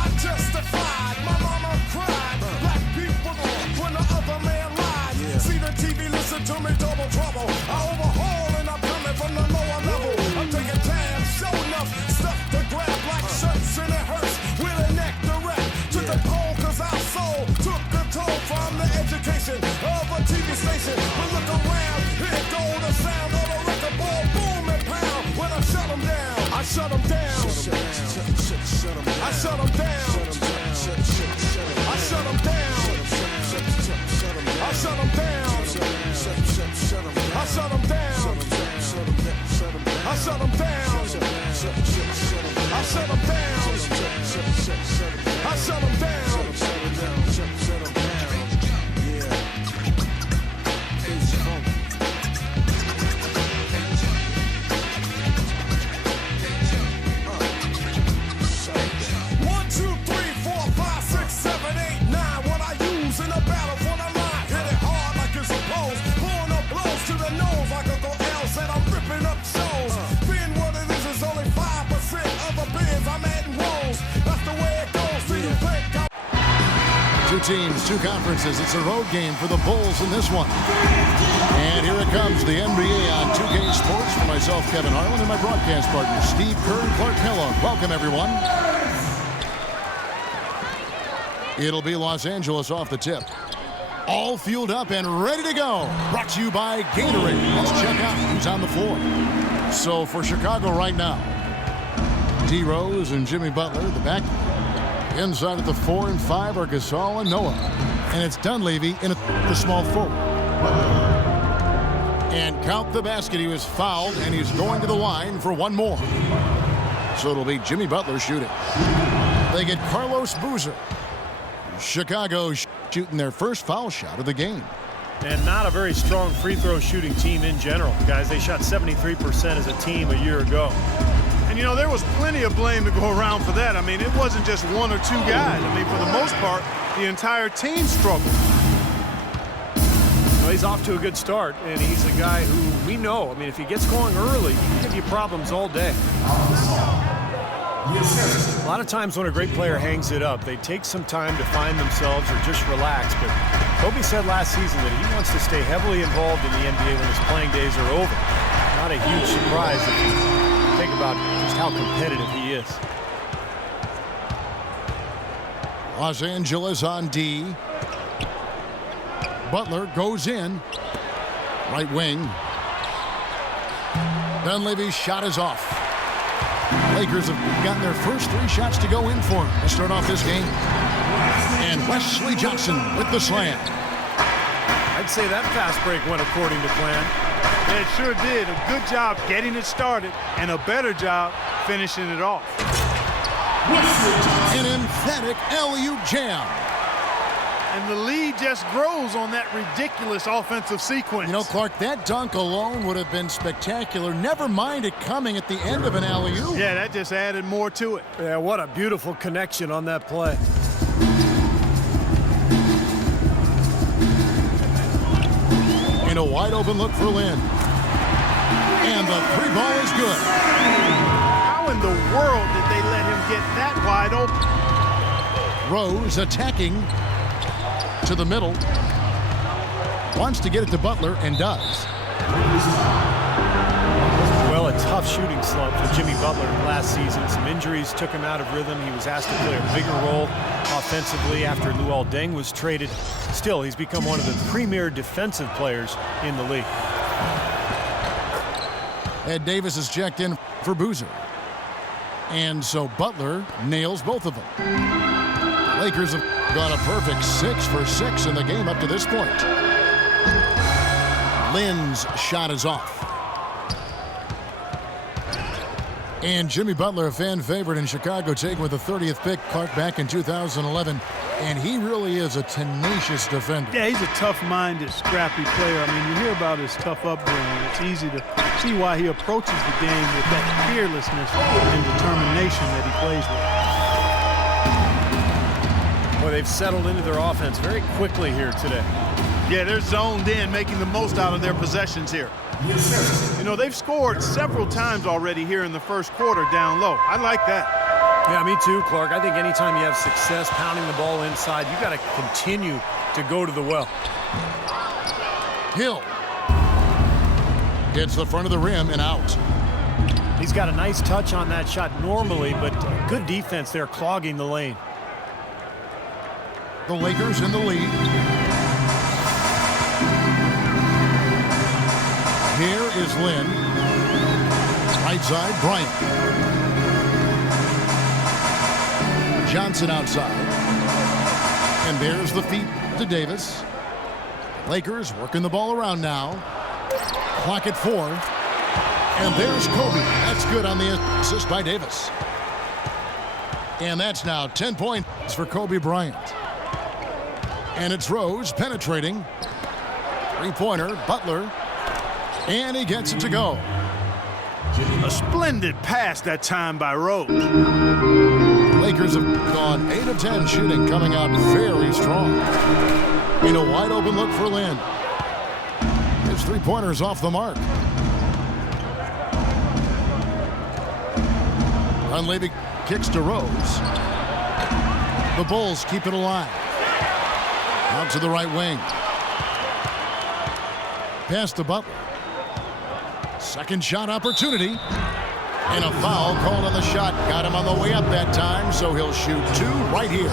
I testified, my mama cried. Black people when the other man lied. See the TV, listen to me, double trouble. I overhaul and I'm coming from the lower level. I'm taking tabs, show enough stuff to grab like shirts and it hurts. With a neck direct to the pole, cause our soul took a toll from the education of a TV station. But look around, here go the sound of a record ball, boom and pound. When I shut them down, I shut them down. I shut them down. I shut them down. I shut them down. I shut them down. I shut them down. I shut them down. I shut them down. One, two, three, four, five, six, seven, eight, nine. What I use in a battle for the line. Hit it hard like you're supposed. Pulling up blows to the nose like Uncle L said. I'm ripping up shows. Being what it is only 5% of the bids. I'm adding rolls. That's the way it goes. Do you think I'm... Two teams, two conferences. It's a road game for the Bulls in this one. And here it comes, the NBA on 2K Sports for myself, Kevin Harlan, and my broadcast partner, Steve Kerr and Clark Kellogg. Welcome, everyone. It'll be Los Angeles off the tip. All fueled up and ready to go. Brought to you by Gatorade. Let's check out who's on the floor. So for Chicago right now, D. Rose and Jimmy Butler, the back. Inside at the 4 and 5 are Gasol and Noah. And it's Dunleavy in the small forward. And count the basket. He was fouled, and he's going to the line for one more. So it'll be Jimmy Butler shooting. They get Carlos Boozer. Chicago shooting their first foul shot of the game. And not a very strong free throw shooting team in general. Guys, they shot 73% as a team a year ago. And, you know, there was plenty of blame to go around for that. I mean, it wasn't just one or two guys. I mean, for the most part, the entire team struggled. Well, he's off to a good start, and he's a guy who we know. I mean, if he gets going early, he can give you problems all day. A lot of times when a great player hangs it up, they take some time to find themselves or just relax. But Kobe said last season that he wants to stay heavily involved in the NBA when his playing days are over. Not a huge surprise if you think about just how competitive he is. Los Angeles on D. Butler goes in. Right wing. Dunleavy's shot is off. Lakers have gotten their first 3 shots to go in for him. Let's start off this game. And Wesley Johnson with the slam. I'd say that fast break went according to plan. It sure did. A good job getting it started and a better job finishing it off. An emphatic LU jam. And the lead just grows on that ridiculous offensive sequence. You know, Clark, that dunk alone would have been spectacular. Never mind it coming at the end of an alley-oop. Yeah, that just added more to it. Yeah, what a beautiful connection on that play. And a wide open look for Lynn. And the 3 ball is good. How in the world did they let him get that wide open? Rose attacking to the middle. Wants to get it to Butler and does. Well, a tough shooting slump for Jimmy Butler last season. Some injuries took him out of rhythm. He was asked to play a bigger role offensively after Luol Deng was traded. Still, he's become one of the premier defensive players in the league. Ed Davis is checked in for Boozer. And so Butler nails both of them. Lakers have got a perfect 6 for 6 in the game up to this point. Lynn's shot is off. And Jimmy Butler, a fan favorite in Chicago, taken with the 30th pick, Clark, back in 2011. And he really is a tenacious defender. Yeah, he's a tough-minded, scrappy player. I mean, you hear about his tough upbringing. It's easy to see why he approaches the game with that fearlessness and determination that he plays with. Well, they've settled into their offense very quickly here today. Yeah, they're zoned in, making the most out of their possessions here. You know, they've scored several times already here in the first quarter down low. I like that. Yeah, me too, Clark. I think anytime you have success pounding the ball inside, you got to continue to go to the well. Hill hits the front of the rim and out. He's got a nice touch on that shot normally, but good defense there clogging the lane. The Lakers in the lead. Here is Lynn. Right side, Bryant. Johnson outside. And there's the feed to Davis. Lakers working the ball around now. Clock at 4. And there's Kobe. That's good on the assist by Davis. And that's now 10 points for Kobe Bryant. And it's Rose penetrating. Three-pointer, Butler. And he gets it to go. A splendid pass that time by Rose. Lakers have gone 8 of 10 shooting, coming out very strong. In a wide open look for Lynn. His three-pointer's off the mark. Dunleavy kicks to Rose. The Bulls keep it alive. Out to the right wing. Pass to Butler. Second shot opportunity. And a foul called on the shot. Got him on the way up that time, so he'll shoot 2 right here.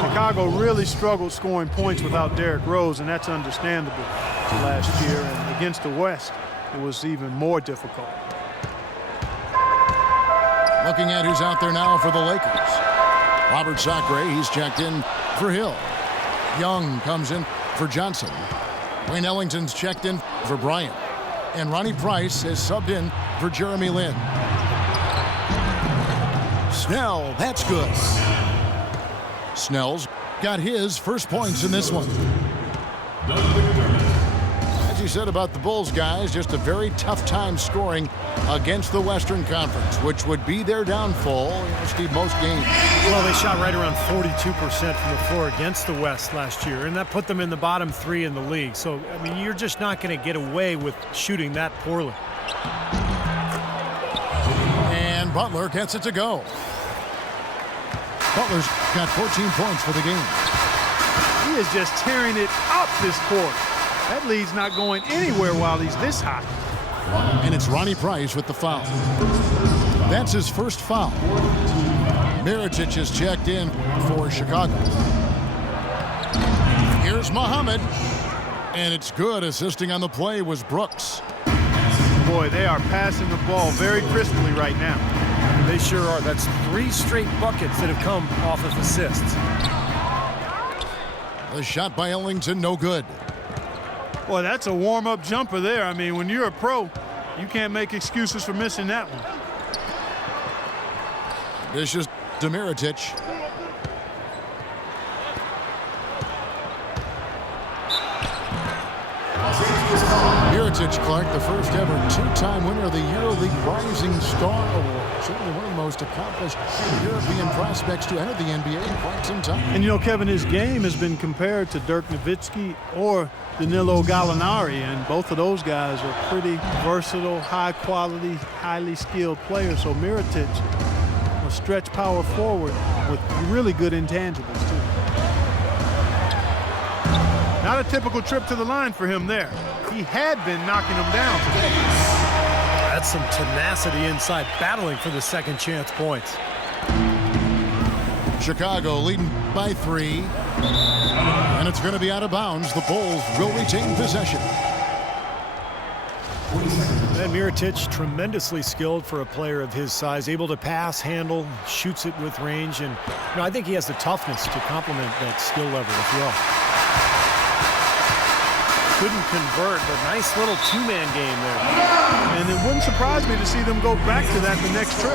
Chicago really struggled scoring points without Derrick Rose, and that's understandable last year. And against the West, it was even more difficult. Looking at who's out there now for the Lakers. Robert Sacre, he's checked in for Hill. Young comes in for Johnson. Wayne Ellington's checked in for Bryant. And Ronnie Price is subbed in for Jeremy Lin. Snell, that's good. Snell's got his first points in this one. As you said about the Bulls, guys, just a very tough time scoring against the Western Conference, which would be their downfall, Steve, most games. Well, they shot right around 42% from the floor against the West last year, and that put them in the bottom 3 in the league. So, I mean, you're just not going to get away with shooting that poorly. And Butler gets it to go. Butler's got 14 points for the game. He is just tearing it up this quarter. That lead's not going anywhere while he's this hot. And it's Ronnie Price with the foul. That's his first foul. Mirotic is checked in for Chicago. Here's Muhammad. And it's good. Assisting on the play was Brooks. Boy, they are passing the ball very crisply right now. They sure are. That's 3 straight buckets that have come off of assists. The shot by Ellington, no good. Boy, that's a warm-up jumper there. I mean, when you're a pro, you can't make excuses for missing that one. This is Mirotic. Mirotic, Clark, the first ever 2-time winner of the EuroLeague Rising Star Award. Certainly one of the most accomplished European prospects to enter the NBA in quite some time. And you know, Kevin, his game has been compared to Dirk Nowitzki or Danilo Gallinari, and both of those guys are pretty versatile, high-quality, highly skilled players. So Mirotic will stretch power forward with really good intangibles, too. Not a typical trip to the line for him there. He had been knocking them down today. That's some tenacity inside, battling for the second chance points. Chicago leading by 3. And it's going to be out of bounds. The Bulls will retain possession. And Mirotic, tremendously skilled for a player of his size, able to pass, handle, shoots it with range, and I think he has the toughness to complement that skill level as well. Couldn't convert, but nice little 2-man game there. And it wouldn't surprise me to see them go back to that the next trip.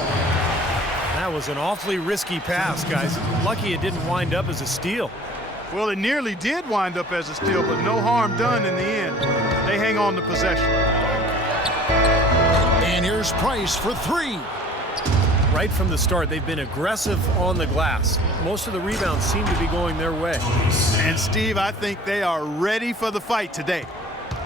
That was an awfully risky pass, guys. Lucky it didn't wind up as a steal. Well, it nearly did wind up as a steal, but no harm done in the end. They hang on to possession. And here's Price for 3. Right from the start, they've been aggressive on the glass. Most of the rebounds seem to be going their way. And Steve, I think they are ready for the fight today.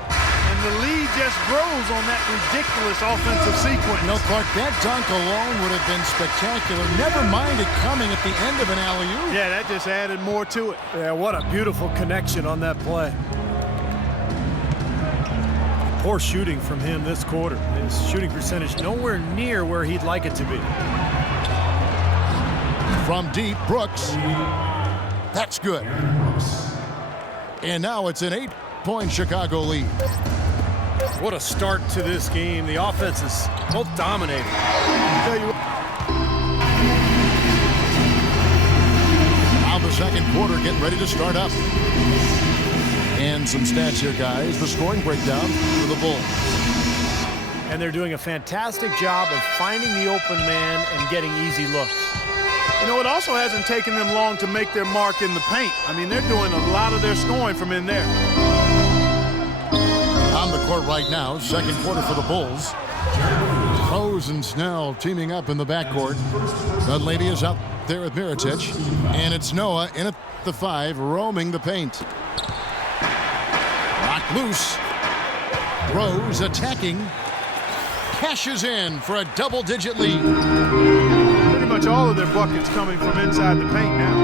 And and the lead just grows on that ridiculous offensive sequence. You know, Clark, that dunk alone would have been spectacular. Never mind it coming at the end of an alley-oop. Yeah, that just added more to it. Yeah, what a beautiful connection on that play. Poor shooting from him this quarter. His shooting percentage nowhere near where he'd like it to be. From deep, Brooks. That's good. And now it's an 8-point Chicago lead. What a start to this game. The offense is both dominating. I'll tell you what. Now the second quarter getting ready to start up. And some stats here, guys. The scoring breakdown for the Bulls. And they're doing a fantastic job of finding the open man and getting easy looks. You know, it also hasn't taken them long to make their mark in the paint. I mean, they're doing a lot of their scoring from in there. On the court right now, second quarter for the Bulls. Rose and Snell teaming up in the backcourt. Dunleavy is out there with Mirotic. And it's Noah in at the 5, roaming the paint. Knocked loose. Rose attacking. Cashes in for a double-digit lead. Pretty much all of their buckets coming from inside the paint now.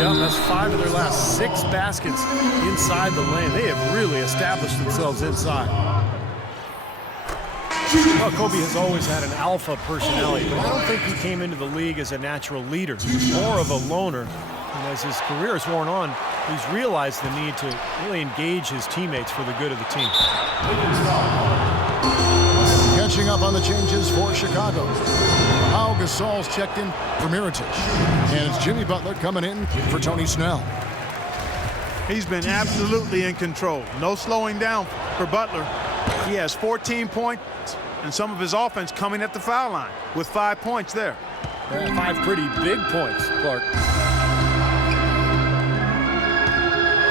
Yeah, that's 5 of their last 6 baskets inside the lane. They have really established themselves inside. Well, Kobe has always had an alpha personality, but I don't think he came into the league as a natural leader. He's more of a loner. And as his career has worn on, he's realized the need to really engage his teammates for the good of the team. Catching up on the changes for Chicago. Pau Gasol's checked in for Mirotic. And it's Jimmy Butler coming in for Tony Snell. He's been absolutely in control. No slowing down for Butler. He has 14 points and some of his offense coming at the foul line with 5 points there. 5 pretty big points, Clark.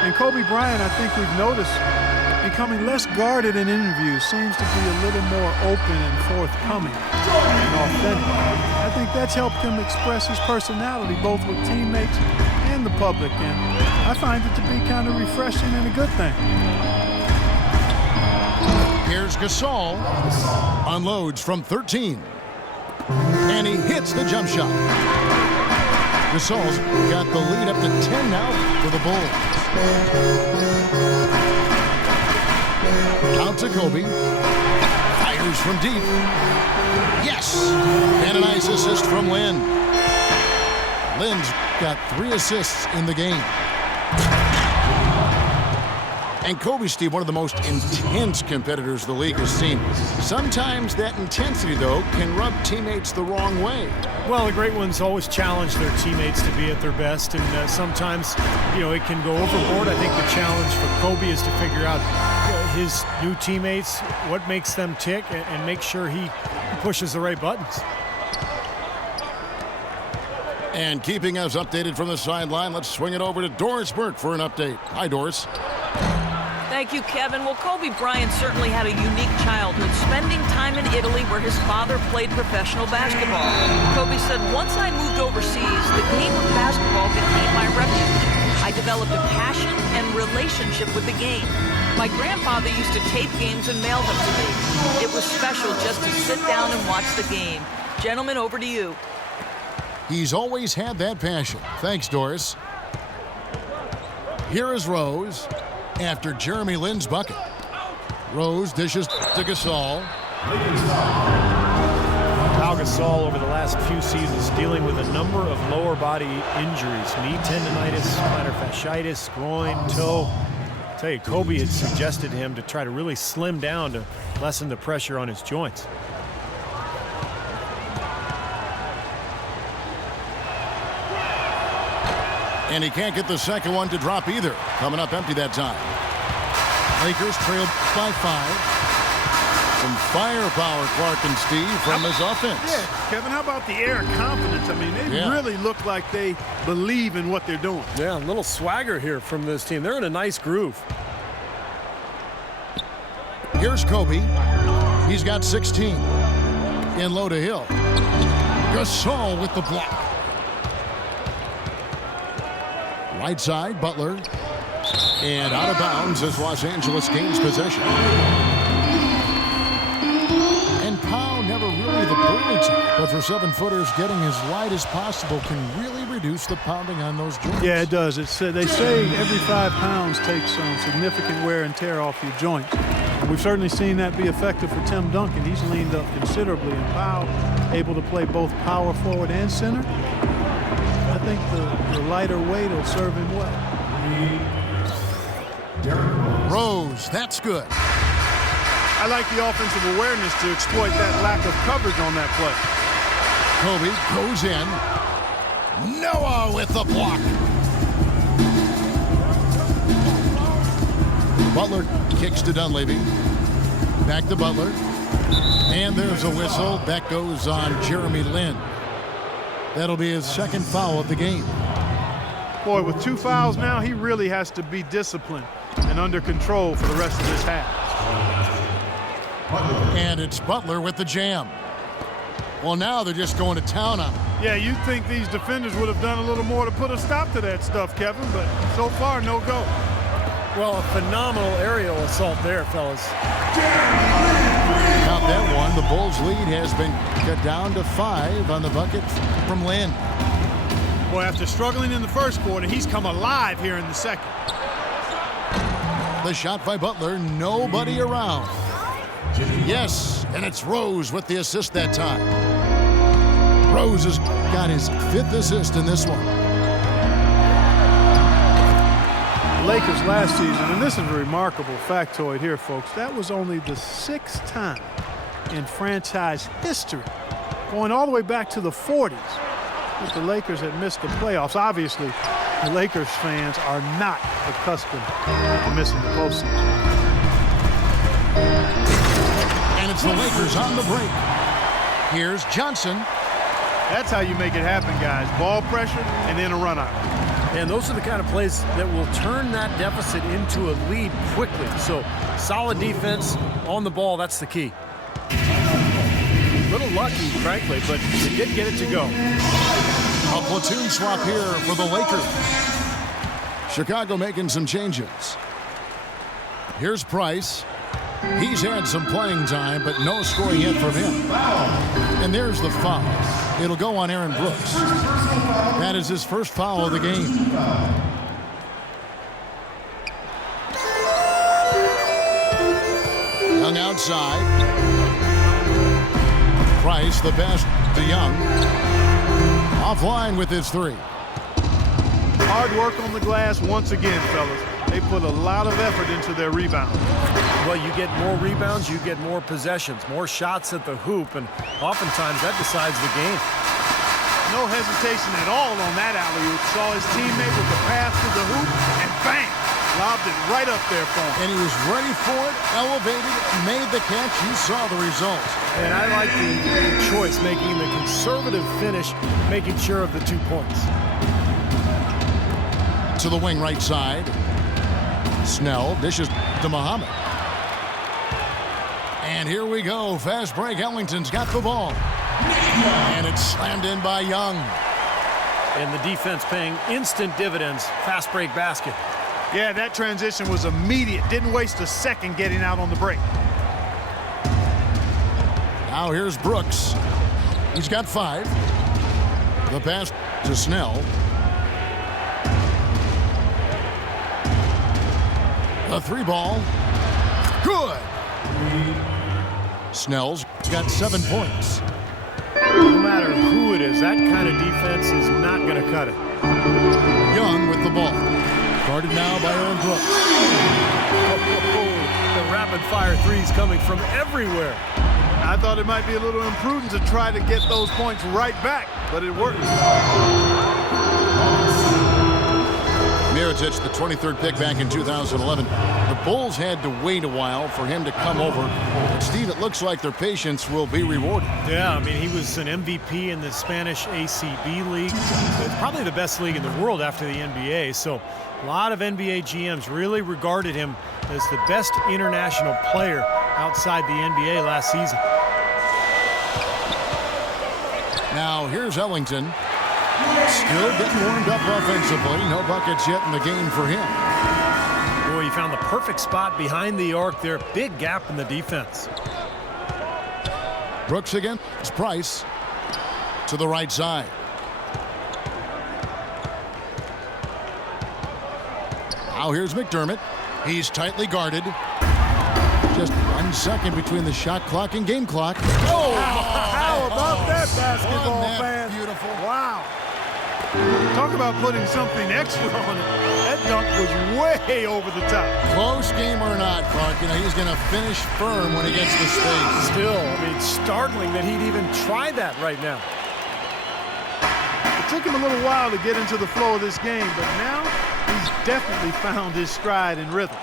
And Kobe Bryant, I think we've noticed, becoming less guarded in interviews, seems to be a little more open and forthcoming and authentic. I think that's helped him express his personality both with teammates and the public, and I find it to be kind of refreshing and a good thing. Here's Gasol. Unloads from 13. And he hits the jump shot. Gasol's got the lead up to 10 now for the Bulls. Out to Kobe. Fires from deep. Yes! And a nice assist from Lynn. Lynn's got 3 assists in the game. And Kobe, Steve, one of the most intense competitors the league has seen. Sometimes that intensity, though, can rub teammates the wrong way. Well, the great ones always challenge their teammates to be at their best, and sometimes, you know, it can go overboard. I think the challenge for Kobe is to figure out his new teammates, what makes them tick, and make sure he pushes the right buttons. And keeping us updated from the sideline, let's swing it over to Doris Burke for an update. Hi, Doris. Thank you, Kevin. Well, Kobe Bryant certainly had a unique childhood, spending time in Italy where his father played professional basketball. Kobe said, once I moved overseas, the game of basketball became my refuge. I developed a passion and relationship with the game. My grandfather used to tape games and mail them to me. It was special just to sit down and watch the game. Gentlemen, over to you. He's always had that passion. Thanks, Doris. Here is Rose after Jeremy Lin's bucket. Rose dishes to Gasol. Pau Gasol over the last few seasons dealing with a number of lower body injuries. Knee tendonitis, plantar fasciitis, groin, toe. I'll tell you, Kobe had suggested to him to try to really slim down to lessen the pressure on his joints. And he can't get the second one to drop either. Coming up empty that time. Lakers trailed by 5. Some firepower, Clark and Steve, from his offense. Yeah, Kevin, how about the air of confidence? I mean, they really look like they believe in what they're doing. Yeah, a little swagger here from this team. They're in a nice groove. Here's Kobe. He's got 16. In low to Hill. Gasol with the block. Right side, Butler. And out of bounds as Los Angeles gains possession. And Powell never really the burly type, but for 7-footers, getting as wide as possible can really reduce the pounding on those joints. Yeah, it does. They say every 5 pounds takes some significant wear and tear off your joint. And we've certainly seen that be effective for Tim Duncan. He's leaned up considerably, and Powell able to play both power forward and center. I think the lighter weight will serve him well. Rose, that's good. I like the offensive awareness to exploit that lack of coverage on that play. Kobe goes in. Noah with the block. Butler kicks to Dunleavy. Back to Butler. And there's a whistle. That goes on Jeremy Lin. That'll be his second foul of the game. Boy, with 2 fouls now, he really has to be disciplined and under control for the rest of this half. And it's Butler with the jam. Well, now they're just going to town on him. Yeah, you'd think these defenders would have done a little more to put a stop to that stuff, Kevin, but so far, no go. Well, a phenomenal aerial assault there, fellas. Count that one. The Bulls' lead has been cut down to 5 on the bucket from Lin. Boy, after struggling in the first quarter, he's come alive here in the second. The shot by Butler, nobody around. Yes, and it's Rose with the assist that time. Rose has got his 5th assist in this one. Lakers last season, and this is a remarkable factoid here, folks, that was only the 6th time in franchise history, going all the way back to the 40s, that the Lakers had missed the playoffs. Obviously, the Lakers fans are not accustomed to missing the postseason. And it's the Lakers on the break. Here's Johnson. That's how you make it happen, guys. Ball pressure and then a run out. And those are the kind of plays that will turn that deficit into a lead quickly. So solid defense on the ball, that's the key. A little lucky, frankly, but they did get it to go. A platoon swap here for the Lakers. Chicago making some changes. Here's Price. He's had some playing time, but no scoring yet from him. And there's the foul. It'll go on Aaron Brooks. That is his first foul of the game. Young outside. Price, the best to Young. Offline with his 3. Hard work on the glass once again, fellas. They put a lot of effort into their rebound. Well, you get more rebounds, you get more possessions, more shots at the hoop, and oftentimes that decides the game. No hesitation at all on that alley-oop. Saw his teammate with the pass to the hoop, and bang! Lobbed it right up there for him. And he was ready for it, elevated, made the catch. You saw the result. And I like the choice, making the conservative finish, making sure of the 2 points. To the wing right side. Snell dishes to Muhammad. And here we go. Fast break. Ellington's got the ball. And it's slammed in by Young. And the defense paying instant dividends. Fast break basket. Yeah, that transition was immediate. Didn't waste a second getting out on the break. Now here's Brooks. He's got 5. The pass to Snell. A 3 ball. Good. Snell's got 7 points. No matter who it is, that kind of defense is not going to cut it. Young with the ball. Guarded now by Aaron Brooks. The rapid-fire threes coming from everywhere. I thought it might be a little imprudent to try to get those points right back, but it worked. Mirotic, the 23rd pick back in 2011. The Bulls had to wait a while for him to come over. But Steve, it looks like their patience will be rewarded. Yeah, I mean, he was an MVP in the Spanish ACB league. It's probably the best league in the world after the NBA. So a lot of NBA GMs really regarded him as the best international player outside the NBA last season. Now here's Ellington. Still getting warmed up offensively. No buckets yet in the game for him. he found the perfect spot behind the arc there. Big gap in the defense. Brooks against Price to the right side. Now here's McDermott. He's tightly guarded. Just 1 second between the shot clock and game clock. Oh, how about that basketball, fan? Beautiful. Wow. Talk about putting something extra on it. That dunk was way over the top. Close game or not, Clark, he's going to finish firm when he gets the space. Still, it's startling that he'd even try that right now. It took him a little while to get into the flow of this game, but now he's definitely found his stride and rhythm.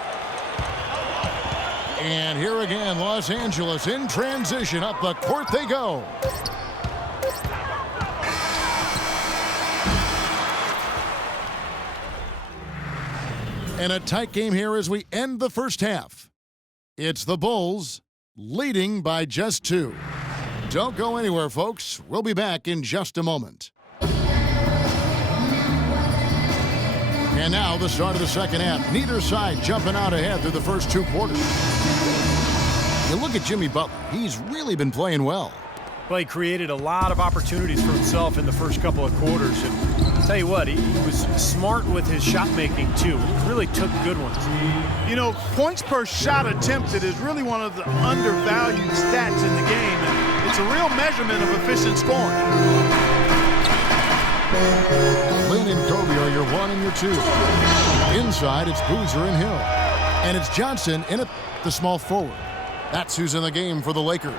And here again, Los Angeles in transition. Up the court they go. And a tight game here as we end the first half. It's the Bulls leading by just 2. Don't go anywhere, folks. We'll be back in just a moment. And now the start of the second half. Neither side jumping out ahead through the first 2 quarters. You look at Jimmy Butler. He's really been playing well. Well, he created a lot of opportunities for himself in the first couple of quarters. And I'll tell you what, he was smart with his shot making, too. He really took good ones. Points per shot attempted is really one of the undervalued stats in the game. And it's a real measurement of efficient scoring. Lynn and Kobe are your 1 and your 2. Inside, it's Boozer and Hill. And it's Johnson in at the small forward. That's who's in the game for the Lakers.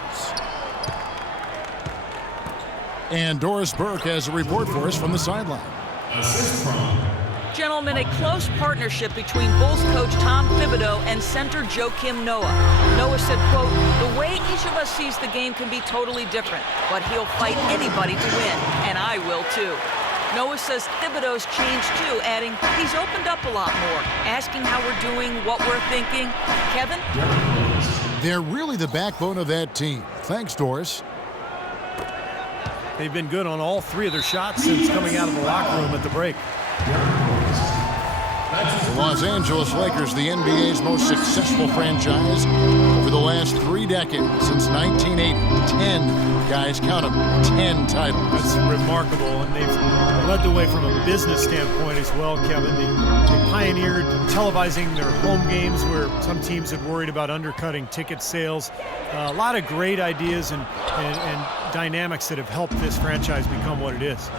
And Doris Burke has a report for us from the sideline. Gentlemen, a close partnership between Bulls coach Tom Thibodeau and center Joakim Noah. Noah said, quote, "The way each of us sees the game can be totally different, but he'll fight anybody to win, and I will too." Noah says Thibodeau's changed too, adding, "He's opened up a lot more, asking how we're doing, what we're thinking." Kevin? They're really the backbone of that team. Thanks, Doris. They've been good on all 3 of their shots since coming out of the locker room at the break. The Los Angeles Lakers, the NBA's most successful franchise over the last 3 decades, since 1980. 10, guys, count them, 10 titles. That's remarkable, and they've led the way from a business standpoint as well, Kevin. They pioneered televising their home games where some teams had worried about undercutting ticket sales. A lot of great ideas and dynamics that have helped this franchise become what it is.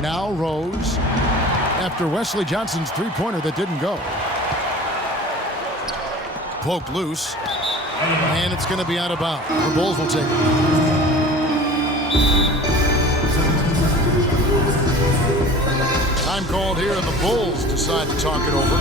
Now Rose, after Wesley Johnson's 3-pointer that didn't go. Poked loose, and it's going to be out of bounds. The Bulls will take it. Time called here, and the Bulls decide to talk it over.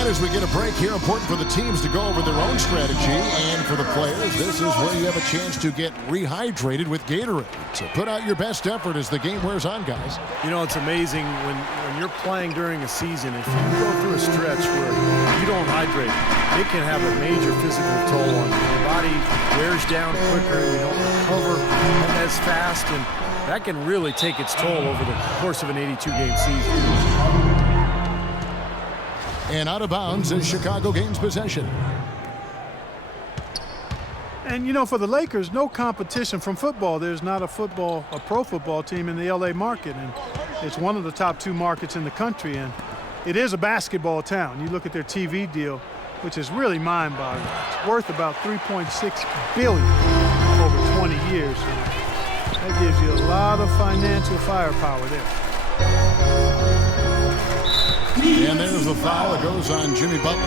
And as we get a break here, important for the teams to go over their own strategy, and for the players, this is where you have a chance to get rehydrated with Gatorade. So put out your best effort as the game wears on, guys. It's amazing when you're playing during a season, if you go through a stretch where you don't hydrate, it can have a major physical toll on you. Your body wears down quicker, you don't recover as fast, and that can really take its toll over the course of an 82-game season. And out of bounds as Chicago gains possession. And, for the Lakers, no competition from football. There's not a pro football team in the L.A. market, and it's one of the top 2 markets in the country, and it is a basketball town. You look at their TV deal, which is really mind-boggling. It's worth about $3.6 billion over 20 years. That gives you a lot of financial firepower there. And there's the foul. It goes on Jimmy Butler.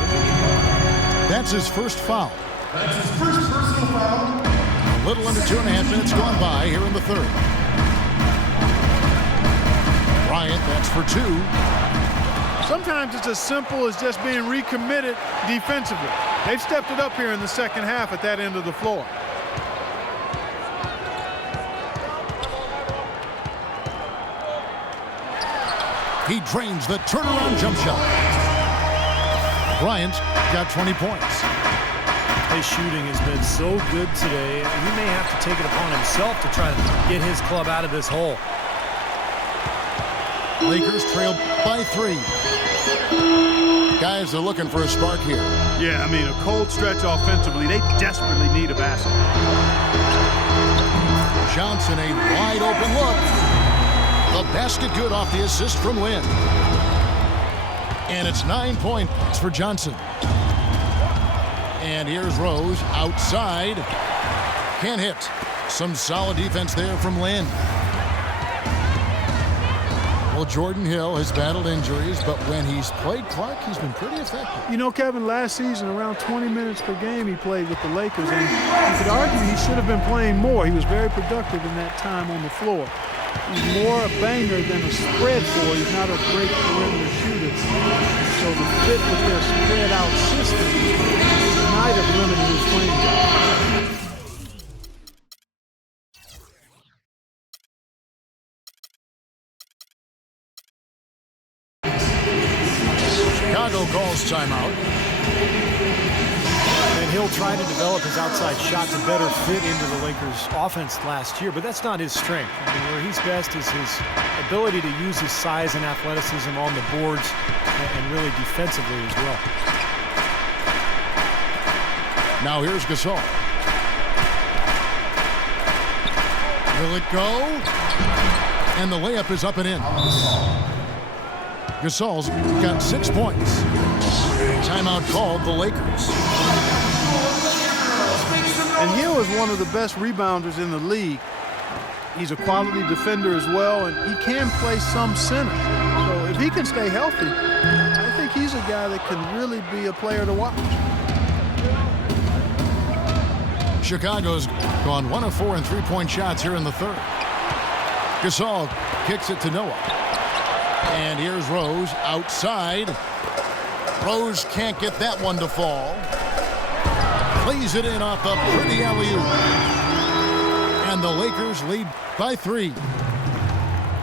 That's his first foul. That's his first personal foul. A little under 2.5 minutes gone by here in the third. Bryant, that's for 2. Sometimes it's as simple as just being recommitted defensively. They've stepped it up here in the second half at that end of the floor. He drains the turnaround jump shot. Bryant got 20 points. His shooting has been so good today, and he may have to take it upon himself to try to get his club out of this hole. Lakers trail by 3. Guys are looking for a spark here. Yeah, I mean, a cold stretch offensively. They desperately need a basket. Johnson, a wide open look. The basket good off the assist from Lynn. And it's 9 points for Johnson. And here's Rose outside. Can't hit. Some solid defense there from Lynn. Well, Jordan Hill has battled injuries, but when he's played Clark, he's been pretty effective. You know, Kevin, last season, around 20 minutes per game he played with the Lakers, and you could argue he should have been playing more. He was very productive in that time on the floor. He's more a banger than a spread four. He's not a great perimeter shooter. So the fit with their spread-out system might have limited his playing time. Chicago calls timeout. And he'll try to develop his outside shot to better fit into the Lakers' offense last year, but that's not his strength. I mean, where he's best is his ability to use his size and athleticism on the boards and really defensively as well. Now here's Gasol. Will it go? And the layup is up and in. Gasol's got 6 points. Timeout called the Lakers. And Hill is one of the best rebounders in the league. He's a quality defender as well, and he can play some center. So if he can stay healthy, I think he's a guy that can really be a player to watch. Chicago's gone 1 of 4 in three-point shots here in the third. Gasol kicks it to Noah. And here's Rose outside. Rose can't get that one to fall. Plays it in off a pretty alley-oop. And the Lakers lead by 3.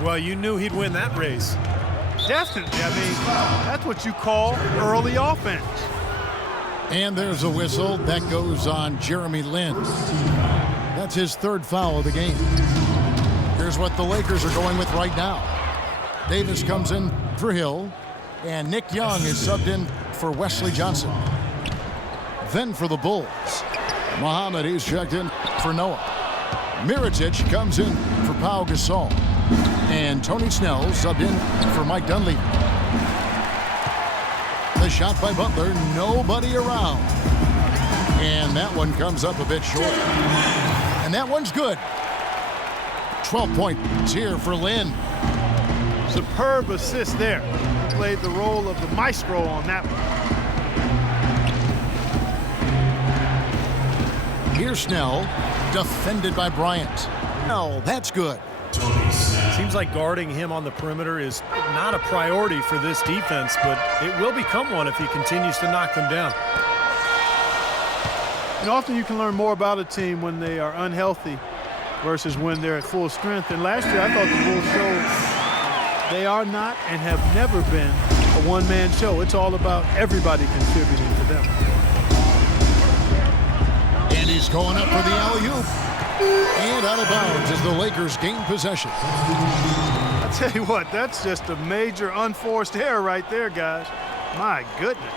Well, you knew he'd win that race. Definitely. I mean, that's what you call early offense. And there's a whistle that goes on Jeremy Lin. That's his 3rd foul of the game. Here's what the Lakers are going with right now. Davis comes in for Hill, and Nick Young is subbed in for Wesley Johnson. Then for the Bulls, Muhammad is checked in for Noah. Mirotic comes in for Pau Gasol. And Tony Snell subbed in for Mike Dunleavy. The shot by Butler, nobody around. And that one comes up a bit short. And that one's good. 12 points here for Lynn. Superb assist there. He played the role of the maestro on that one. Here's Snell, defended by Bryant. Snell, that's good. Seems like guarding him on the perimeter is not a priority for this defense, but it will become one if he continues to knock them down. And often you can learn more about a team when they are unhealthy versus when they're at full strength. And last year I thought the Bulls showed they are not and have never been a one-man show. It's all about everybody contributing to them. And he's going up for the alley-oop. And out of bounds as the Lakers gain possession. I tell you what, that's just a major unforced error right there, guys. My goodness.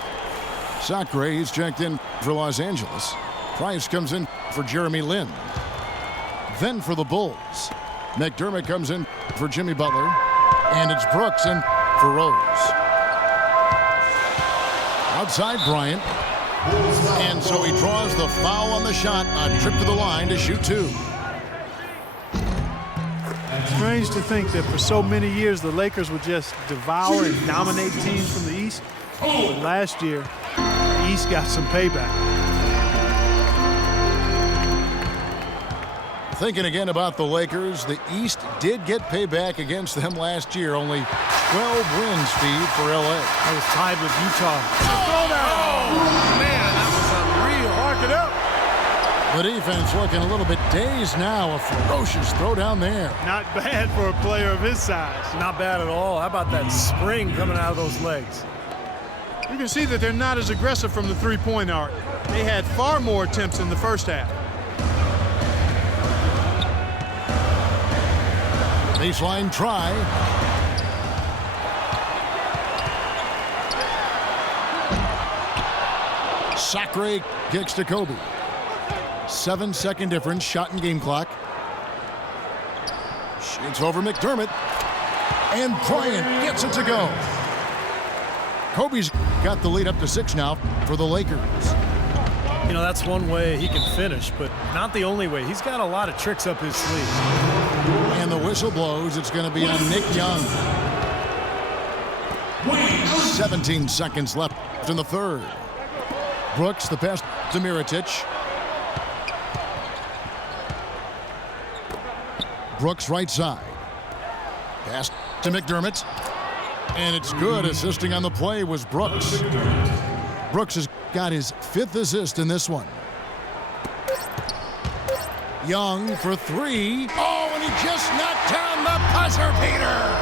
Sacre is checked in for Los Angeles. Price comes in for Jeremy Lin. Then for the Bulls, McDermott comes in for Jimmy Butler. And it's Brooks in for Rose. Outside Bryant. And so he draws the foul on the shot. A trip to the line to shoot 2. Strange to think that for so many years the Lakers would just devour and dominate teams from the East. But last year, the East got some payback. Thinking again about the Lakers, the East did get payback against them last year. Only 12 wins, Steve, for L.A. I was tied with Utah. Oh, man, that was unreal. Hark it up. The defense looking a little bit dazed now. A ferocious throw down there. Not bad for a player of his size. Not bad at all. How about that spring coming out of those legs? You can see that they're not as aggressive from the three-point arc. They had far more attempts in the first half. Baseline try. Sacre kicks to Kobe. 7-second difference, shot and game clock. Shades over McDermott. And Bryant gets it to go. Kobe's got the lead up to 6 now for the Lakers. You know, that's one way he can finish, but not the only way. He's got a lot of tricks up his sleeve. And the whistle blows. It's going to be on Nick Young. 17 seconds left in the third. Brooks, the pass to Mirotic. Brooks right side. Pass to McDermott. And it's good. Assisting on the play was Brooks. Brooks has got his 5th assist in this one. Young for 3. Oh, and he just knocked down the buzzer beater.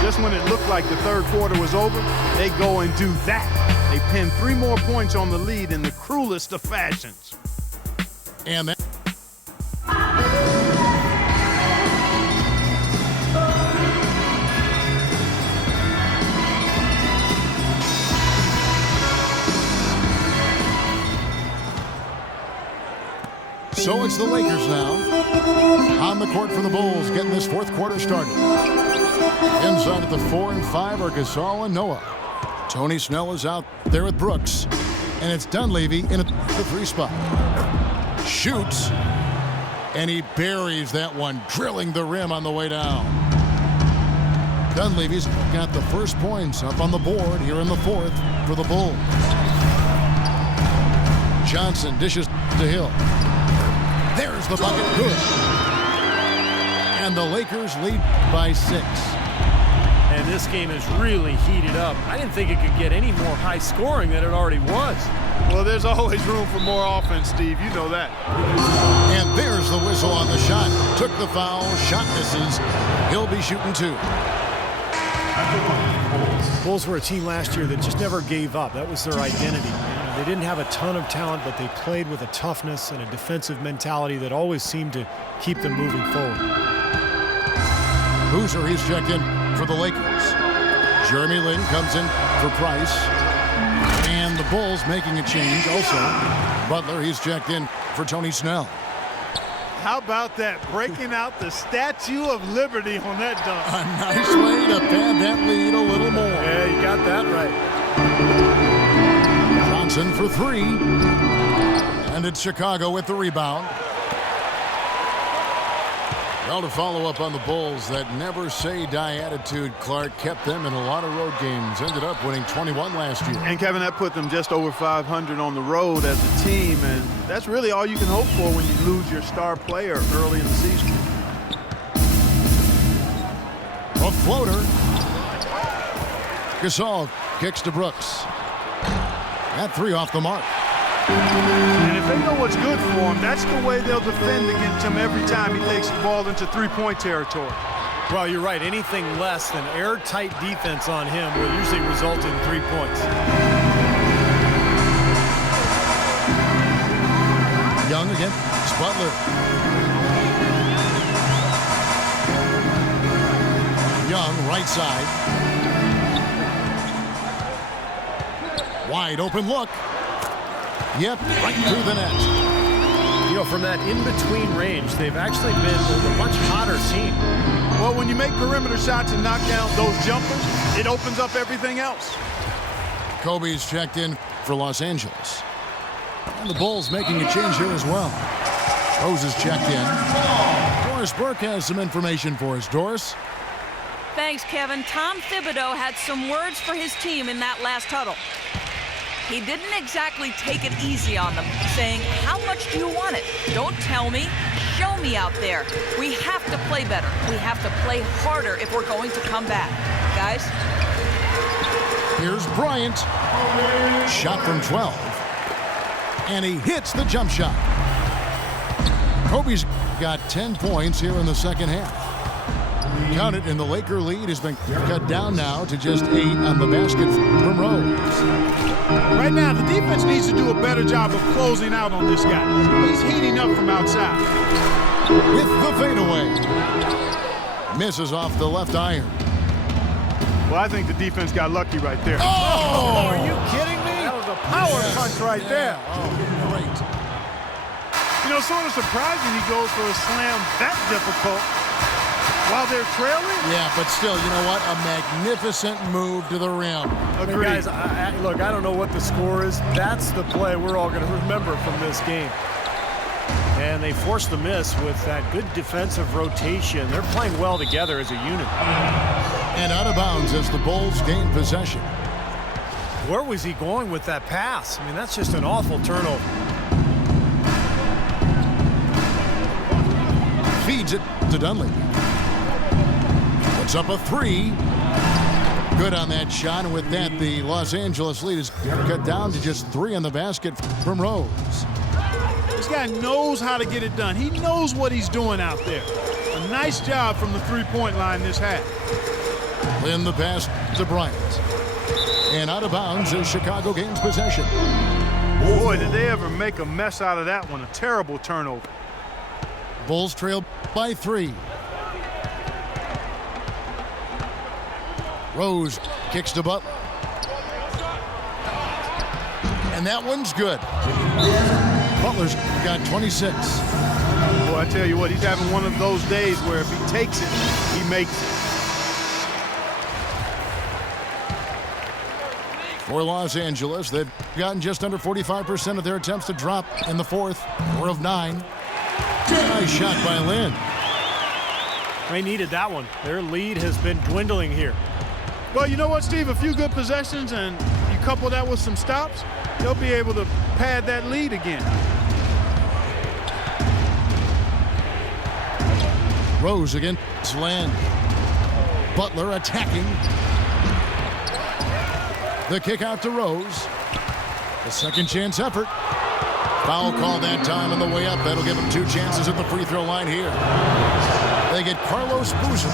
Just when it looked like the third quarter was over, they go and do that. They pin 3 more points on the lead in the cruelest of fashions. And that. So it's the Lakers now on the court for the Bulls, getting this 4th quarter started. Inside at the 4 and 5 are Gasol and Noah. Tony Snell is out there with Brooks, and it's Dunleavy in the 3 spot. Shoots, and he buries that one, drilling the rim on the way down. Dunleavy's got the first points up on the board here in the 4th for the Bulls. Johnson dishes to Hill. There's the bucket, good. And the Lakers lead by 6. And this game is really heated up. I didn't think it could get any more high scoring than it already was. Well, there's always room for more offense, Steve. You know that. And there's the whistle on the shot. Took the foul, shot misses. He'll be shooting 2. Bulls were a team last year that just never gave up. That was their identity. They didn't have a ton of talent, but they played with a toughness and a defensive mentality that always seemed to keep them moving forward. Boozer, he's checked in for the Lakers. Jeremy Lin comes in for Price. And the Bulls making a change also. Butler, he's checked in for Tony Snell. How about that? Breaking out the Statue of Liberty on that dunk. A nice way to pad that lead a little more. Yeah, you got that right. Johnson for 3. And it's Chicago with the rebound. Well, to follow up on the Bulls, that never-say-die attitude, Clark, kept them in a lot of road games. Ended up winning 21 last year. And, Kevin, that put them just over 500 on the road as a team, and that's really all you can hope for when you lose your star player early in the season. A floater. Gasol kicks to Brooks. That 3 off the mark. And if they know what's good for him, that's the way they'll defend against him every time he takes the ball into 3-point territory. Well, you're right. Anything less than airtight defense on him will usually result in 3 points. Young again. It's Butler. Young, right side. Wide open look. Yep, right through the net. You know, from that in-between range, they've actually been a much hotter team. Well, when you make perimeter shots and knock down those jumpers, it opens up everything else. Kobe's checked in for Los Angeles. And the Bulls making a change here as well. Rose is checked in. Doris Burke has some information for us. Doris? Thanks, Kevin. Tom Thibodeau had some words for his team in that last huddle. He didn't exactly take it easy on them, saying, how much do you want it? Don't tell me. Show me out there. We have to play better. We have to play harder if we're going to come back. Guys? Here's Bryant. Shot from 12. And he hits the jump shot. Kobe's got 10 points here in the second half. Count it, and the Laker lead has been cut down now to just 8 on the basket from Rose. Right now, the defense needs to do a better job of closing out on this guy. He's heating up from outside. With the fadeaway. Misses off the left iron. Well, I think the defense got lucky right there. Oh! Are you kidding me? That was a power punch right there. Oh, great. You know, sort of surprising he goes for a slam that difficult while they're trailing. Yeah, but still, you know what? A magnificent move to the rim. Hey guys, look, I don't know what the score is. That's the play we're all going to remember from this game. And they forced the miss with that good defensive rotation. They're playing well together as a unit. And out of bounds as the Bulls gain possession. Where was he going with that pass? I mean, that's just an awful turnover. Feeds it to Dunley. Puts up a three. Good on that shot, and with that, the Los Angeles lead is cut down to just 3 on the basket from Rose. This guy knows how to get it done. He knows what he's doing out there. A nice job from the three-point line this half. In the pass to Bryant. And out of bounds as Chicago gains possession. Boy, did they ever make a mess out of that one. A terrible turnover. Bulls trail by 3. Rose kicks to Butler. And that one's good. Butler's got 26. Boy, I tell you what, he's having one of those days where if he takes it, he makes it. For Los Angeles, they've gotten just under 45% of their attempts to drop in the fourth. 4 of 9. Nice shot by Lynn. They needed that one. Their lead has been dwindling here. Well, you know what, Steve? A few good possessions, and you couple that with some stops, they'll be able to pad that lead again. Rose against Land. Butler attacking. The kick out to Rose. The second chance effort. Foul call that time on the way up. That'll give them 2 chances at the free throw line here. They get Carlos Boozer.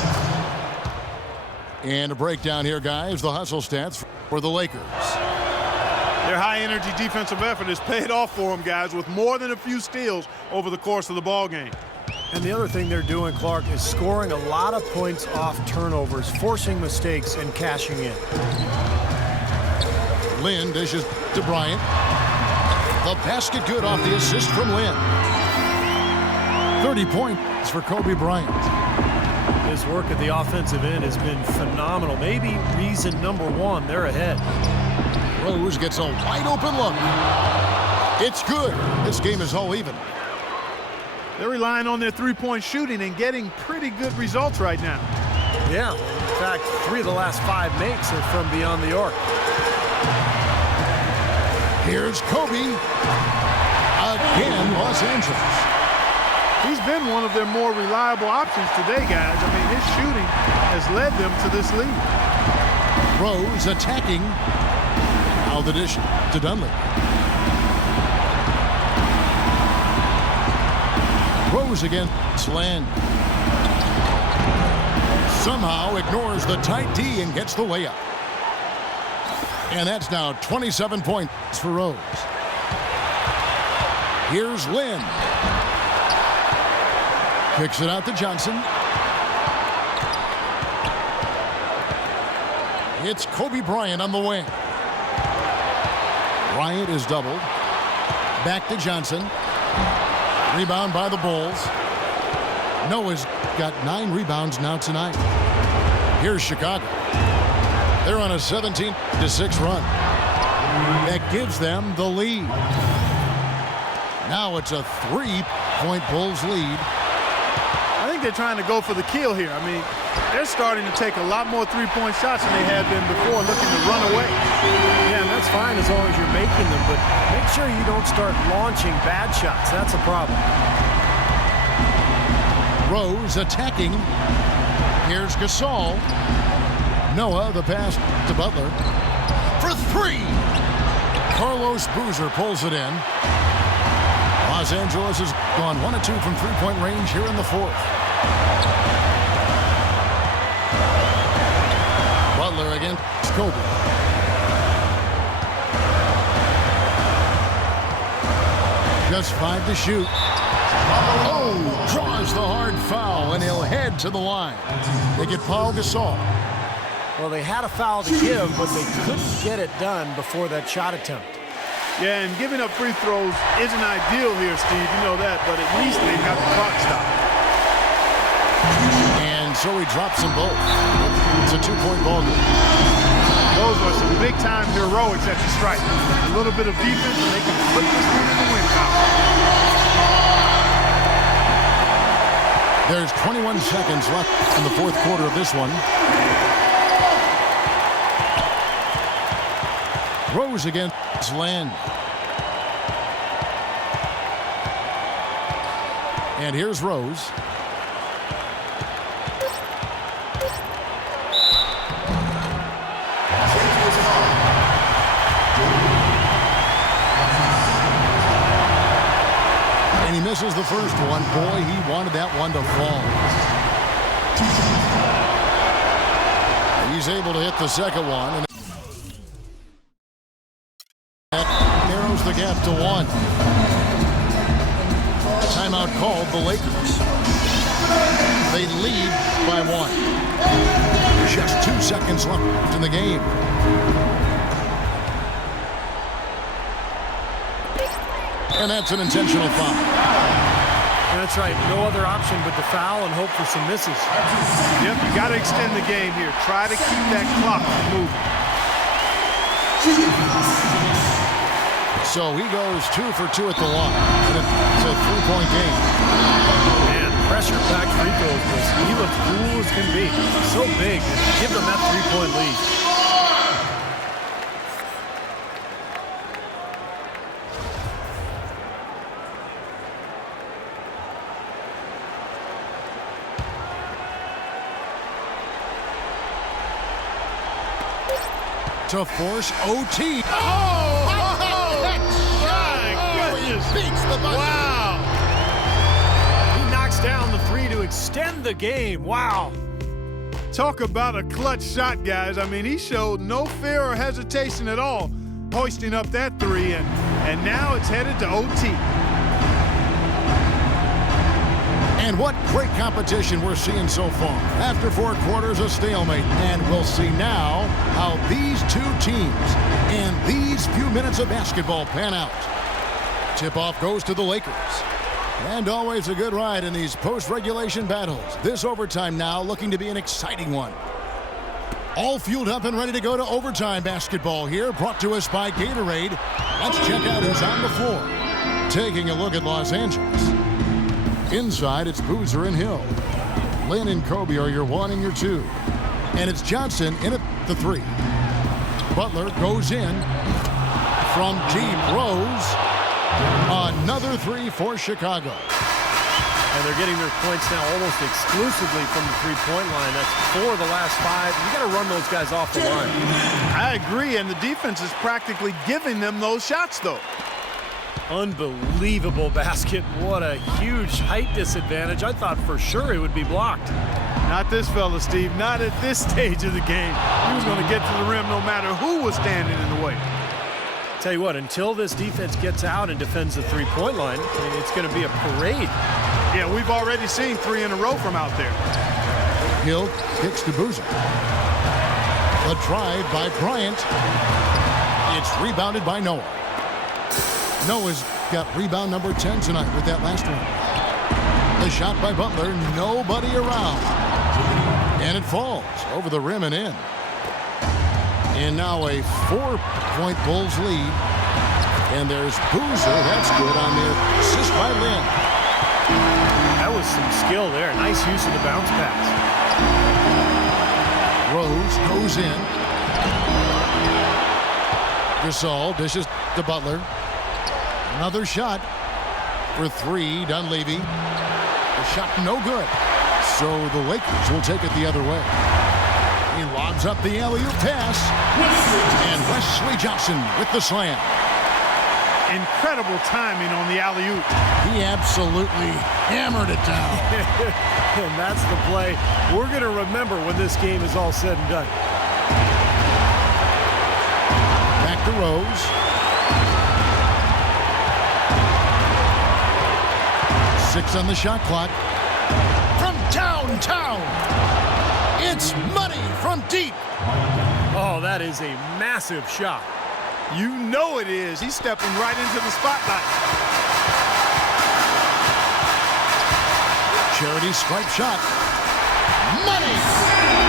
And a breakdown here, guys. The hustle stats for the Lakers. Their high-energy defensive effort has paid off for them, guys, with more than a few steals over the course of the ball game. And the other thing they're doing, Clark, is scoring a lot of points off turnovers, forcing mistakes and cashing in. Lynn dishes to Bryant. The basket good off the assist from Lynn. 30 points for Kobe Bryant. His work at the offensive end has been phenomenal. Maybe reason number 1, they're ahead. Rose gets a wide open look. It's good. This game is all even. They're relying on their three-point shooting and getting pretty good results right now. Yeah, in fact, 3 of the last 5 makes are from beyond the arc. Here's Kobe. Again, Los Angeles. He's been one of their more reliable options today, guys. I mean, his shooting has led them to this lead. Rose attacking. Now the dish to Dunley. Rose against Land. Somehow ignores the tight D and gets the layup. And that's now 27 points for Rose. Here's Lynn. Kicks it out to Johnson. It's Kobe Bryant on the wing. Bryant is doubled. Back to Johnson. Rebound by the Bulls. Noah's got 9 rebounds now tonight. Here's Chicago. They're on a 17-6 run. That gives them the lead. Now it's a 3-point Bulls lead. I think they're trying to go for the kill here. I mean, they're starting to take a lot more three-point shots than they had been before, looking to run away. Yeah, and that's fine as long as you're making them, but make sure you don't start launching bad shots. That's a problem. Rose attacking. Here's Gasol. Noah, the pass to Butler. For 3. Carlos Boozer pulls it in. Los Angeles has gone 1 of 2 from three-point range here in the fourth. Butler against Kobe. Just 5 to shoot. Oh, draws the hard foul, and he'll head to the line. They get Paul Gasol. Well, they had a foul to give, but they couldn't get it done before that shot attempt. Yeah, and giving up free throws isn't ideal here, Steve. You know that, but at least they got the clock stopped. And so he drops them both. It's a 2-point ball game. Those are some big-time heroics at the strike. A little bit of defense, and they can flip this one in the win column. There's 21 seconds left in the fourth quarter of this one. Rose against Land. And here's Rose. And he misses the first one. Boy, he wanted that one to fall. He's able to hit the second one. And that narrows the gap to 1. Timeout called the Lakers. They lead by 1. Just 2 seconds left in the game. And that's an intentional foul. That's right. No other option but to foul and hope for some misses. Yep, you got to extend the game here. Try to keep that clock moving. So he goes 2 for 2 at the line. And it's a 3-point game. Man, pressure-packed free throws. He looks cool as can be. So big. Give them that 3-point lead. To force OT. Beats the buzzer. Wow. He knocks down the 3 to extend the game. Wow. Talk about a clutch shot, guys. I mean, he showed no fear or hesitation at all, hoisting up that 3, and now it's headed to OT. And what great competition we're seeing so far. After 4 quarters, a stalemate. And we'll see now how these two teams and these few minutes of basketball pan out. Tip-off goes to the Lakers. And always a good ride in these post-regulation battles. This overtime now looking to be an exciting one. All fueled up and ready to go to overtime basketball here, brought to us by Gatorade. Let's check out who's on the floor. Taking a look at Los Angeles. Inside, it's Boozer and Hill. Lynn and Kobe are your 1 and your 2. And it's Johnson in at the 3. Butler goes in from deep. Rose. Another 3 for Chicago. And they're getting their points now almost exclusively from the three-point line. That's 4 of the last 5. You got to run those guys off the line. I agree, and the defense is practically giving them those shots, though. Unbelievable basket. What a huge height disadvantage. I thought for sure it would be blocked. Not this fella, Steve. Not at this stage of the game. He was going to get to the rim no matter who was standing in the way. Tell you what, until this defense gets out and defends the three-point line, it's going to be a parade. Yeah, we've already seen 3 in a row from out there. Hill kicks to Boozer. A drive by Bryant. It's rebounded by Noah. Noah's got rebound number 10 tonight with that last one. The shot by Butler, nobody around. And it falls over the rim and in. And now a 4-point Bulls lead. And there's Boozer. That's good on the assist by Lynn. That was some skill there. Nice use of the bounce pass. Rose goes in. Gasol dishes to Butler. Another shot for 3. Dunleavy. The shot no good. So the Lakers will take it the other way. He lobs up the alley-oop pass. And Wesley Johnson with the slam. Incredible timing on the alley-oop. He absolutely hammered it down. And that's the play we're going to remember when this game is all said and done. Back to Rose. 6 on the shot clock. From downtown, it's money from deep. Oh, that is a massive shot. You know it is. He's stepping right into the spotlight. Charity stripe shot. Money!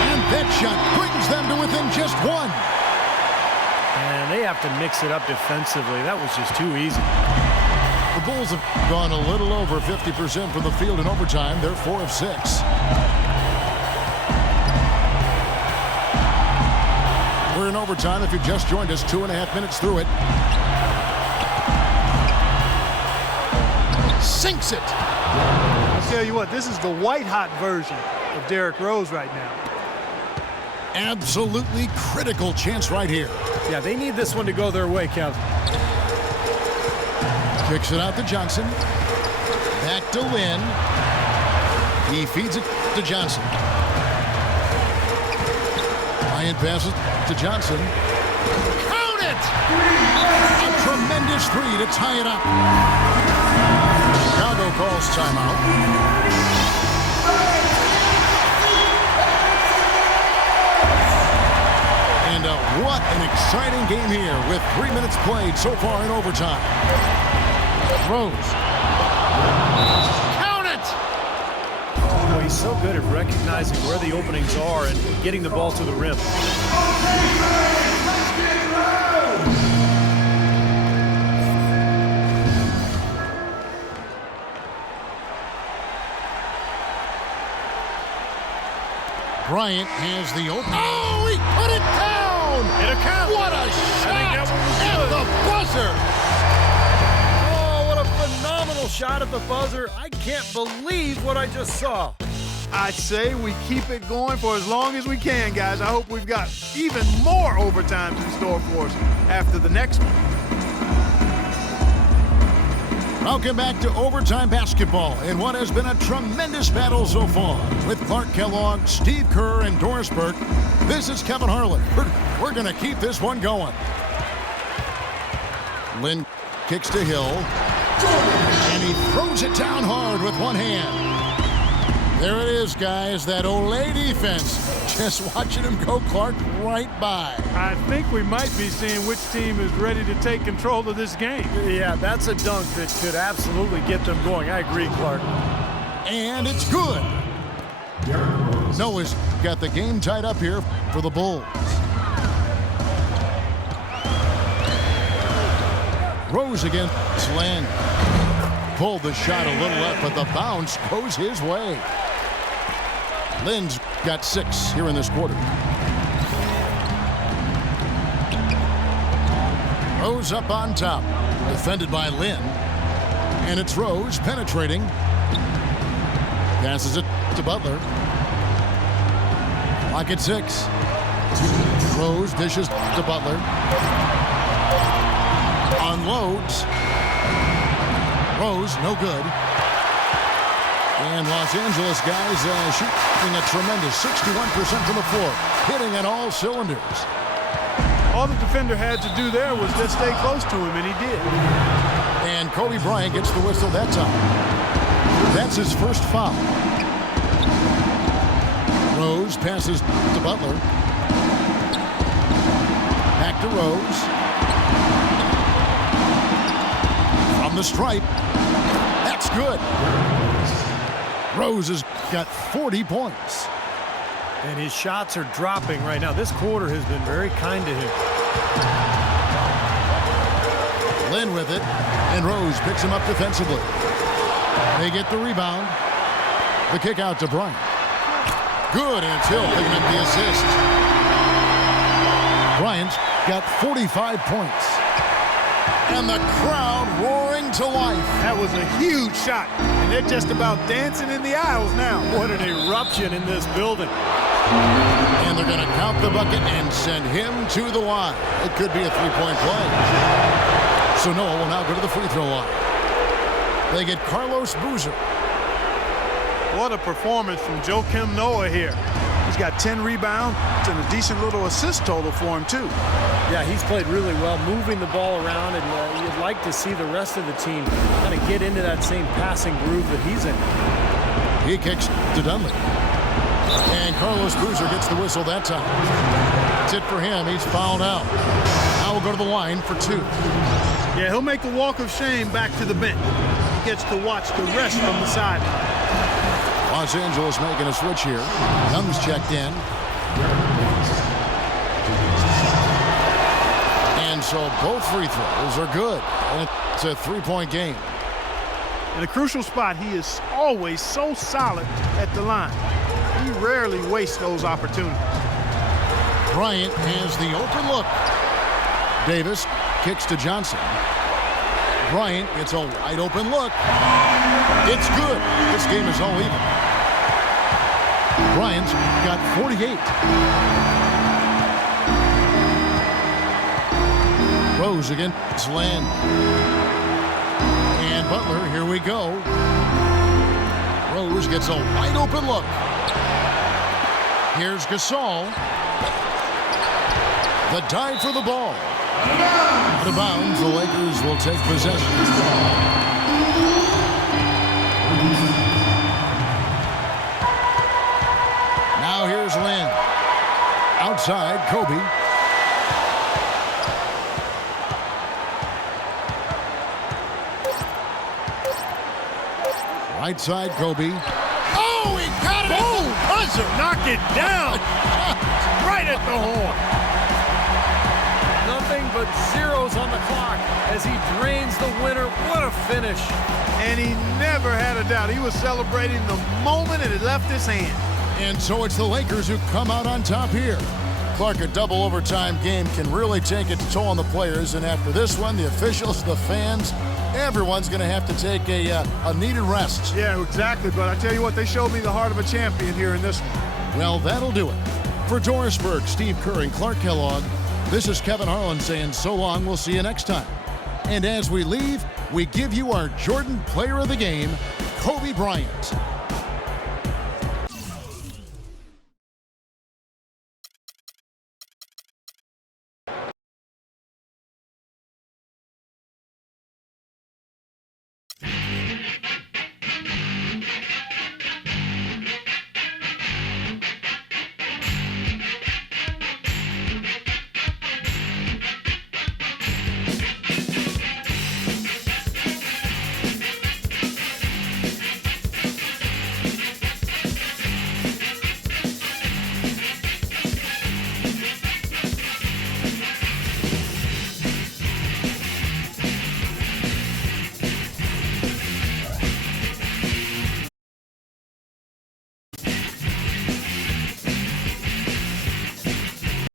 And that shot brings them to within just one. And they have to mix it up defensively. That was just too easy. The Bulls have gone a little over 50% from the field in overtime. They're 4 of 6. We're in overtime. If you just joined us, 2.5 minutes through it. Sinks it. I'll tell you what, this is the white-hot version of Derrick Rose right now. Absolutely critical chance right here. Yeah, they need this one to go their way, Kev. Kicks it out to Johnson. Back to Lynn. He feeds it to Johnson. Ryan passes to Johnson. Count it! A tremendous three to tie it up. Chicago calls timeout. And what an exciting game here with 3 minutes played so far in overtime. Rose. Count it! Well, he's so good at recognizing where the openings are and getting the ball to the rim. Bryant has the open. Oh, he put it down! It'll count. What a shot! At the buzzer! Oh, what a phenomenal shot at the buzzer. I can't believe what I just saw. I'd say we keep it going for as long as we can, guys. I hope we've got even more overtimes in store for us after the next one. Welcome back to overtime basketball in what has been a tremendous battle so far. With Clark Kellogg, Steve Kerr, and Doris Burke, this is Kevin Harlan. We're going to keep this one going. Lynn kicks to Hill, and he throws it down hard with one hand. There it is, guys, that Olay defense. Just watching him go, Clark, right by. I think we might be seeing which team is ready to take control of this game. Yeah, that's a dunk that could absolutely get them going. I agree, Clark. And it's good. Noah's got the game tied up here for the Bulls. Rose against Lynn. Pulled the shot a little up, but the bounce goes his way. Lynn's got 6 here in this quarter. Rose up on top. Defended by Lynn. And it's Rose penetrating. Passes it to Butler. Clock at 6. Rose dishes to Butler. Unloads. Rose, no good. And Los Angeles guys shooting a tremendous 61% from the floor, hitting on all cylinders. All the defender had to do there was just stay close to him, and he did. And Kobe Bryant gets the whistle that time. That's his first foul. Rose passes to Butler. Back to Rose. From the stripe. That's good. Rose has got 40 points. And his shots are dropping right now. This quarter has been very kind to him. Lynn with it, and Rose picks him up defensively. They get the rebound. The kick out to Bryant. Good, and it's Hill picking up the assist. Bryant's got 45 points. And the crowd roaring to life. That was a huge shot, and they're just about dancing in the aisles now. What an eruption in this building. And they're going to count the bucket and send him to the line. It could be a three-point play. So Noah will now go to the free throw line. They get Carlos Boozer. What a performance from Joakim Noah here. He's got 10 rebounds and a decent little assist total for him, too. Yeah, he's played really well, moving the ball around, and you'd like to see the rest of the team kind of get into that same passing groove that he's in. He kicks to Dunley. And Carlos Boozer gets the whistle that time. That's it for him. He's fouled out. Now we'll go to the line for 2. Yeah, he'll make the walk of shame back to the bench. He gets to watch the rest from the sideline. Los Angeles making a switch here. Young's checked in. And so both free throws are good. And it's a 3-point game. In a crucial spot, he is always so solid at the line. He rarely wastes those opportunities. Bryant has the open look. Davis kicks to Johnson. Bryant gets a wide open look. It's good. This game is all even. Bryant's got 48. Rose against Land. And Butler, here we go. Rose gets a wide open look. Here's Gasol. The dive for the ball. Out of bounds, the Lakers will take possession. Now here's Lynn. Outside, Kobe. Right side, Kobe. Oh, he got it! Boom! Buzzer! Knock it down! Right at the horn! Nothing but zeros on the clock as he drains the winner. What a finish. And he never had a doubt. He was celebrating the moment it left his hand. And so it's the Lakers who come out on top here. Clark, a double overtime game can really take its toll on the players. And after this one, the officials, the fans, everyone's going to have to take a needed rest. Yeah, exactly. But I tell you what, they showed me the heart of a champion here in this one. Well, that'll do it. For Doris Burke, Steve Kerr, and Clark Kellogg, this is Kevin Harlan saying so long. We'll see you next time. And as we leave, we give you our Jordan Player of the Game, Kobe Bryant.